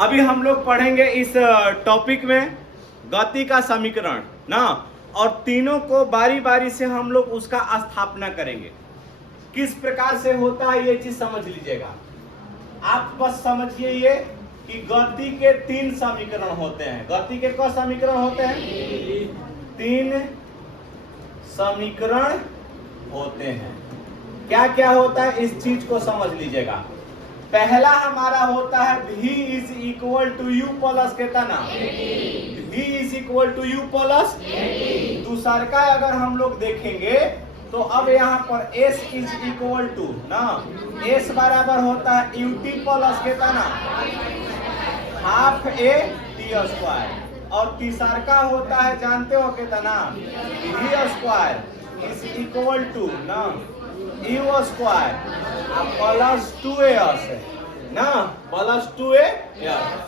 अभी हम लोग पढ़ेंगे इस टॉपिक में गति का समीकरण ना, और तीनों को बारी बारी से हम लोग उसका स्थापना करेंगे। किस प्रकार से होता है ये चीज समझ लीजिएगा। आप बस समझिए ये कि गति के 3 समीकरण होते हैं। गति के कौन समीकरण होते हैं? 3 समीकरण होते हैं। क्या क्या होता है इस चीज को समझ लीजिएगा। पहला हमारा होता है v is equal to u plus कितना, v is equal to u plus. दूसरा का अगर हम लोग देखेंगे तो अब यहाँ पर s इज इक्वल टू ना, s बराबर होता है ut प्लस कितना, हाफ a t स्क्वायर। और तीसरा का होता है जानते हो कितना, v square is equal to ना u स्क्वायर प्लस 2as ना, प्लस 2a।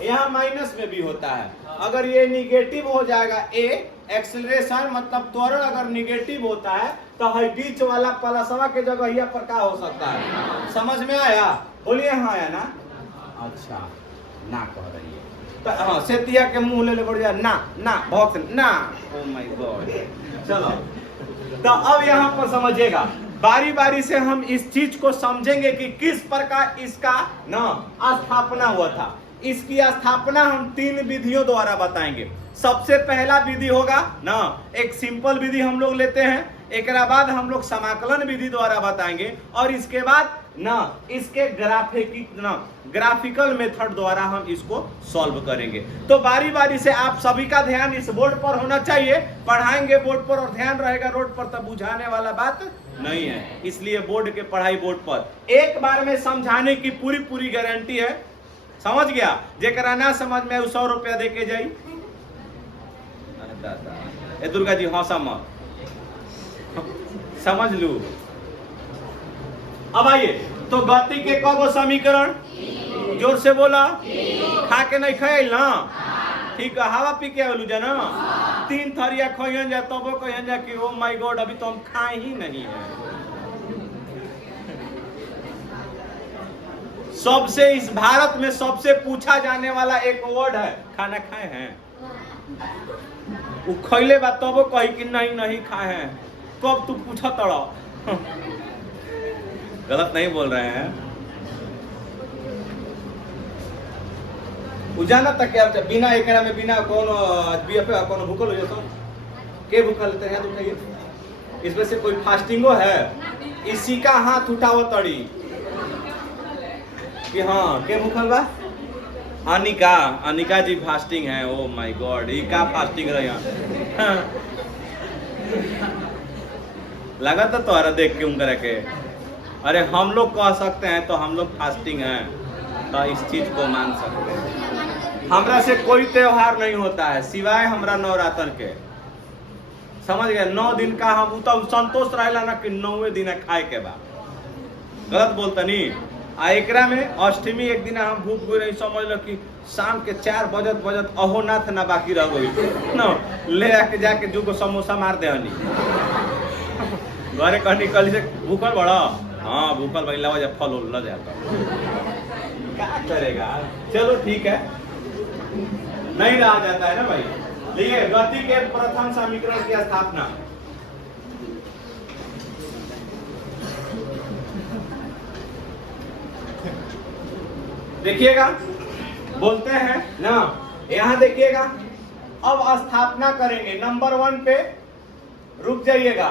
यहाँ माइनस में भी होता है। अगर ये निगेटिव हो जाएगा a, एक्सेलरेशन मतलब त्वरण अगर निगेटिव होता है तो है बीच वाला प्लसवा के जगह यहाँ पर क्या हो सकता है। समझ में आया? बोलिए हाँ या ना। अच्छा ना कह रही है तो हाँ सेतिया के मुंह ले बढ़ जाए ना ना बहुत ना। Oh my God. चलो तो अब यहाँ पर समझिएगा, बारी बारी से हम इस चीज को समझेंगे कि किस प्रकार इसका ना स्थापना हुआ था। इसकी स्थापना हम 3 विधियों द्वारा बताएंगे। सबसे पहला विधि होगा ना, एक सिंपल विधि हम लोग लेते हैं, एक बाद हम लोग समाकलन विधि द्वारा बताएंगे, और इसके बाद ना इसके ग्राफिकल मेथड द्वारा हम इसको सॉल्व करेंगे। तो बारी बारी से आप सभी का ध्यान इस बोर्ड पर होना चाहिए। पढ़ाएंगे बोर्ड पर और ध्यान रहेगा रोड पर, तब बुझाने वाला बात नहीं है। इसलिए बोर्ड के पढ़ाई बोर्ड पर एक बार में समझाने की पूरी गारंटी है। समझ गया? जेकरा ना समझ में 100 रुपया दे के जाई। ए दुर्गा जी हौसा मत, समझ लू। अब आइए तो गति के कगो समीकरण, जोर से बोला, खा के नहीं खाइल ना, ठीक है, हवा पी के आलू जना 3 थरिया खोइन जा तब कहिन जा कि ओ माय गॉड अभी तो हम खाए ही नहीं है। सबसे इस भारत में सबसे पूछा जाने वाला एक वर्ड है, खाना खाए हैं? वो खैले बा तब कही कि नहीं खाए हैं। कब तू पूछा तड़ा? गलत नहीं बोल रहे हैं। उजाना तक क्या बिना एकरा में बिना कौन बीएफए कौन भूखल हो जाता के भूखल लेते हैं? उठाइए, इसमें से कोई फास्टिंगो है? इसी का हाथ उठाओ तड़ी कि हाँ के भूखल बा? अनिका जी फास्टिंग है। ओ माय गॉड, ये का फास्टिंग रहे हैं? लगा था तुम्हारा देख के उनका के। अरे हम लोग कह सकते हैं तो हम लोग फास्टिंग हैं, तो इस चीज को मान सकते हैं। हमरा से कोई त्योहार नहीं होता है सिवाय हमरा नवरात्र के। समझ गए? 9 दिन का हम तब संतोष रहेला ना कि 9वें दिन खाए के बाद। गलत बोलता नहीं। आ एकरा में अष्टमी एक दिन हम भूख गए नहीं, समझ लो कि शाम के 4 बजत अहोनाथ ना बाकी रह गई न, ले आके जाके जो को समोसा मार दे हनी घरे कहनी कल से भूखल बड़ा। हाँ भूखल भाई लावा जा फल ल जाता क्या करेगा। चलो ठीक है, नहीं रहा जाता है ना भाई। देखिए गति के प्रथम समीकरण की स्थापना। देखिएगा बोलते हैं ना, यहां देखिएगा। अब स्थापना करेंगे नंबर 1 पे, रुक जाइएगा।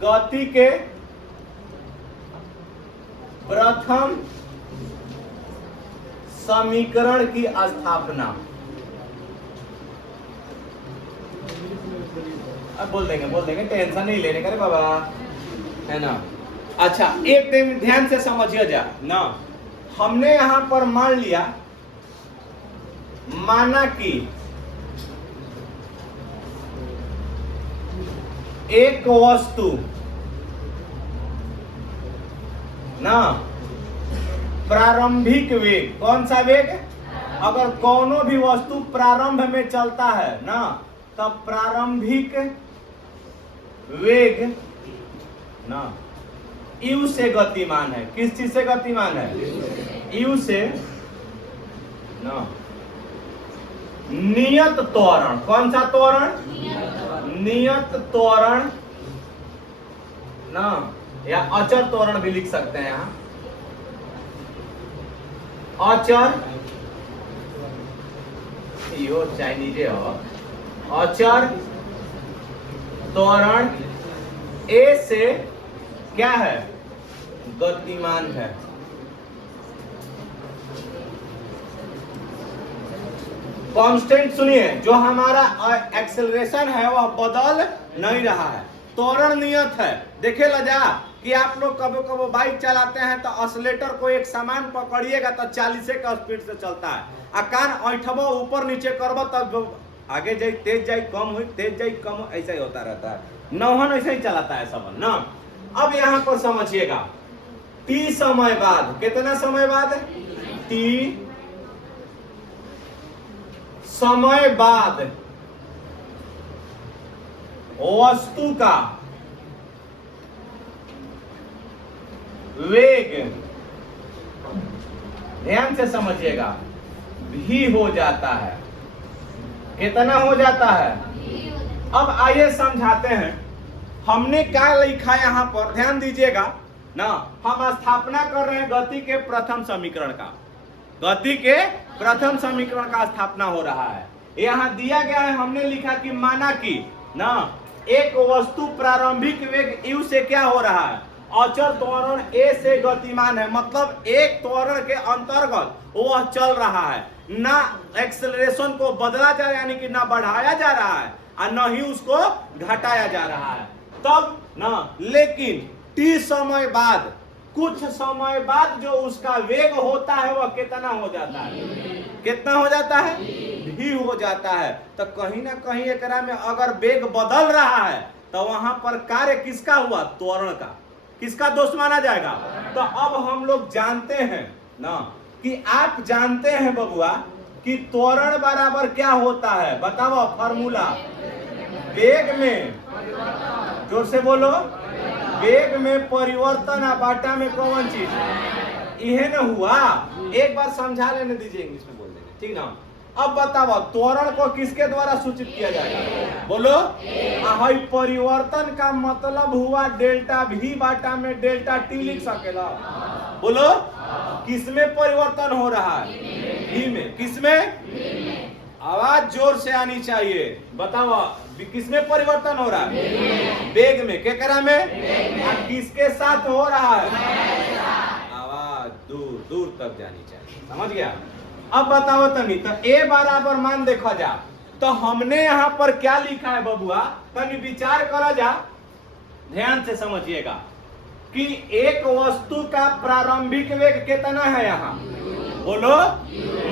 गति के प्रथम समीकरण की स्थापना। अब बोल देंगे, टेंशन नहीं लेने का रे बाबा, है ना। अच्छा एक टाइम ध्यान से समझिए जा ना। हमने यहां पर मान लिया, माना कि एक वस्तु ना प्रारंभिक वेग, कौन सा वेग? अगर कोनो भी वस्तु प्रारंभ में चलता है ना, तब प्रारंभिक वेग ना u से गतिमान है। किस चीज से गतिमान है? u से ना नियत त्वरण। कौन सा त्वरण? नियत त्वरण ना, या अचर त्वरण भी लिख सकते हैं यहां। अचर, यो चाइनीज हो। अचर त्वरण ए से क्या है? गतिमान है। कांस्टेंट सुनिए, जो हमारा एक्सेलरेशन है वह बदल नहीं रहा है, त्वरण नियत है। देखे लजा कि आप लोग कभी कभी बाइक चलाते हैं तो एक्सीलेटर को एक समान पकड़िएगा तो 40 का स्पीड से चलता है, आ कान ऐठबो ऊपर नीचे करबो तब आगे जाई तेज जाई कम हुई, तेज जाई कम, ऐसा ही होता रहता है। नौहन ऐसे ही चलाता है सब ना। अब यहां पर समझिएगा, टी समय बाद, कितना समय बाद? टी समय बाद वस्तु का वेग, ध्यान से समझिएगा, भी हो जाता है। कितना हो जाता है? अब आइए समझाते हैं। हमने क्या लिखा यहां पर, ध्यान दीजिएगा ना। हम स्थापना कर रहे हैं गति के प्रथम समीकरण का। गति के प्रथम समीकरण का स्थापना हो रहा है। यहां दिया गया है, हमने लिखा कि माना कि ना एक वस्तु प्रारंभिक वेग u से क्या हो रहा है? अचर त्वरण a से गतिमान है। मतलब एक त्वरण के अंतर्गत वह चल रहा है, ना एक्सेलरेशन को बदला जा रहा है, यानी कि ना बढ़ाया जा रहा है और न ही उसको घटाया जा रहा है। तब ना, लेकिन t समय बाद, कुछ समय बाद जो उसका वेग होता है वह कितना हो जाता है? कितना हो जाता है? भी हो जाता है। तो कहीं ना कहीं एकरा में अगर वेग बदल रहा है तो वहां पर कार्य किसका हुआ? त्वरण का। किसका दोष माना जाएगा? तो अब हम लोग जानते हैं ना कि आप जानते हैं बबुआ कि त्वरण बराबर क्या होता है? बताओ फॉर्मूला। वेग में, जोर से बोलो, वेग में परिवर्तन आ बाटा में कौन चीज? यह न हुआ। एक बार समझा लेने दीजिए, इंग्लिश में बोल देंगे, ठीक ना। अब बताओ त्वरण को किसके द्वारा सूचित किया जाएगा? बोलो। परिवर्तन का मतलब हुआ डेल्टा भी बाटा में डेल्टा टी लिख सकेला। बोलो, किसमें परिवर्तन हो रहा है? भी में। किसमें? आवाज जोर से आनी चाहिए। बताओ किसमें परिवर्तन हो रहा है? वेग में। केकरा में? किसके साथ हो रहा है? आवाज दूर दूर तक जानी चाहिए। समझ गया? अब बताओ तनी, तो ए बराबर मान देखा जा, तो हमने यहाँ पर क्या लिखा है बबुआ? तनी विचार करा जा, ध्यान से समझिएगा कि एक वस्तु का प्रारंभिक वेग कितना है यहाँ? बोलो।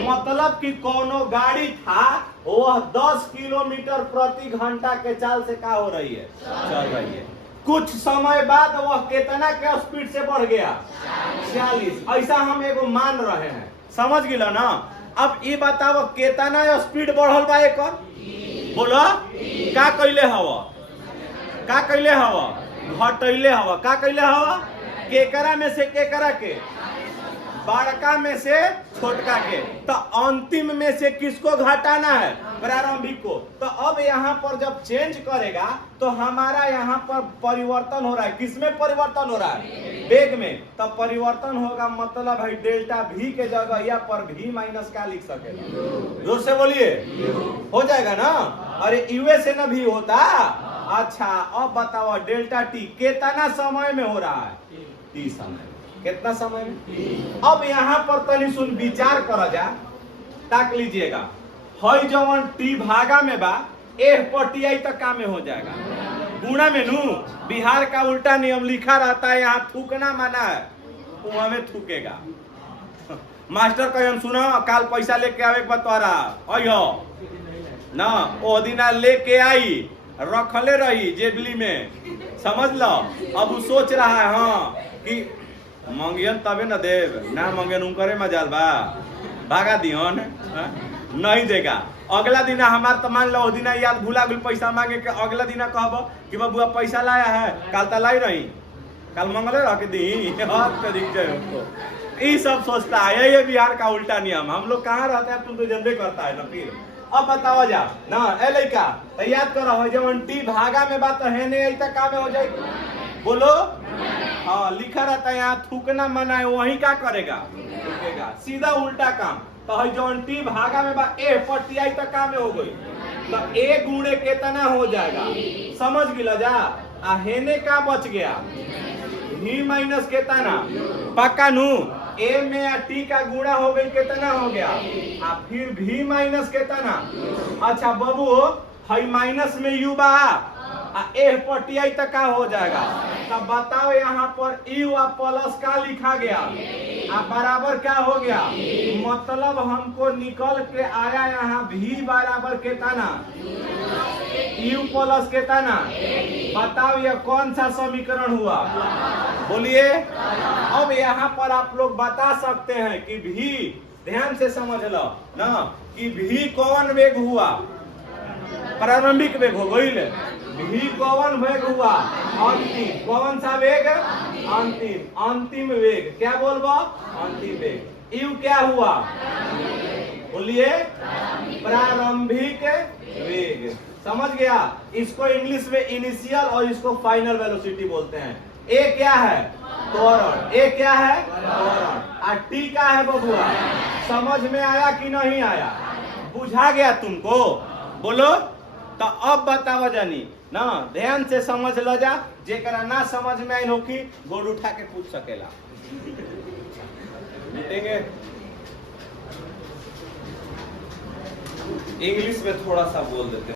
मतलब कि कोनो गाड़ी था, वह 10 किलोमीटर प्रति घंटा के चाल से क्या हो रही है? चल रही है। कुछ समय बाद वह कितना के स्पीड से बढ़ गया? 40। ऐसा हम एगो मान रहे हैं, समझ गिला ना। अब ये बताओ कितना स्पीड बढ़ल बा एक? बोलो। का कैले हवा? का कैले हवा? घटैले हवा। का कैले हवा? केकरा में से केकरा के? बड़का में से छोटका के। तो अंतिम में से किसको घटाना है? प्रारंभिक को। तो अब यहाँ पर जब चेंज करेगा तो हमारा यहाँ पर परिवर्तन हो रहा है। किसमें परिवर्तन हो रहा है? वेग में। तो परिवर्तन होगा, मतलब है डेल्टा भी के जगह या पर भी माइनस क्या लिख सकेगा? जोर से बोलिए। हो जाएगा ना। अरे यूए से ना भी होता। अच्छा, अब बताओ डेल्टा टी कितना समय में हो रहा है? टी समय। कितना समय में? अब यहाँ पर तनी सुन विचार करा जा, ताक लीजिएगा। हई जवन टी भागा में बा, एह पटियाई तक काम में हो जाएगा। गुणा में नू, बिहार का उल्टा नियम लिखा रहता है, यहाँ थूकना माना है, वहां में थूकेगा। मास्टर कहीं सुनो, काल पैसा लेके आवे बतवारा अयो ना, ओ दिना लेके आई, रखले रही जेबली में, समझ लो। अब वो सोच रहा है हाँ कि मंगियन तबे न देव, ना मंगियन उनकरे मजाल बा, भागा दिहन नहीं देगा। अगला दिन हमार तो मान लो दिन याद भूला गुल पैसा मांगे के, अगला दिन कहब कि बबुआ पैसा लाया है, कल तो लाई रही, कल मंगले रख दी। दिख जाए हमको ये सब सोचता है, ये बिहार का उल्टा नियम। हम लोग कहाँ रहते हैं तुम तो जनबे करता है ना। फिर अब बताओ जा ना ए लड़का, तो याद करो हो जब टी भागा में बात है नहीं आई का में हो जाए, बोलो। हाँ लिखा रहता है यहाँ थूकना मना है, वही क्या करेगा, थूकेगा। सीधा उल्टा काम। तो है जो टी भागा में बा ए पट्टी आई तो का में हो गई, तो ए गुणे कितना हो जाएगा, समझ गिला जा। आ हेने का बच गया, ही माइनस कितना, पक्का नू। ए में आ टी का गुणा हो गई कितना हो गया, आ फिर भी माइनस कितना। अच्छा बाबू हई माइनस में यू बा, आ ए पट्टी आई तो का हो जाएगा। तब बताओ यहाँ पर यू आ प्लस का लिखा गया, आ बराबर क्या हो गया, मतलब हमको निकल के आया यहाँ भी बराबर कितना, यू प्लस कितना। बताओ ये कौन सा समीकरण हुआ, बोलिए। अब यहाँ पर आप लोग बता सकते हैं कि भी, ध्यान से समझ लो ना, कि भी कौन वेग हुआ, प्रारंभिक वेग हो गई। भी कौन वेग हुआ, अंतिम। कौन सा वेग, अंतिम। अंतिम वेग क्या बोलबो, अंतिम वेग। यू क्या हुआ, बोलिए, प्रारंभिक वेग। समझ गया। इसको इंग्लिश में इनिशियल और इसको फाइनल वेलोसिटी बोलते हैं। ए क्या है, त्वरण। ए क्या है, त्वरण। और टी क्या है बबुआ, समझ में आया कि नहीं आया, बुझा गया तुमको, बोलो। तो अब बताओ जानी ना, ध्यान से समझ लो जा। जेकरा ना समझ में आई होगी गोड़ उठा के पूछ सकेला। इंग्लिश में थोड़ा सा बोल देते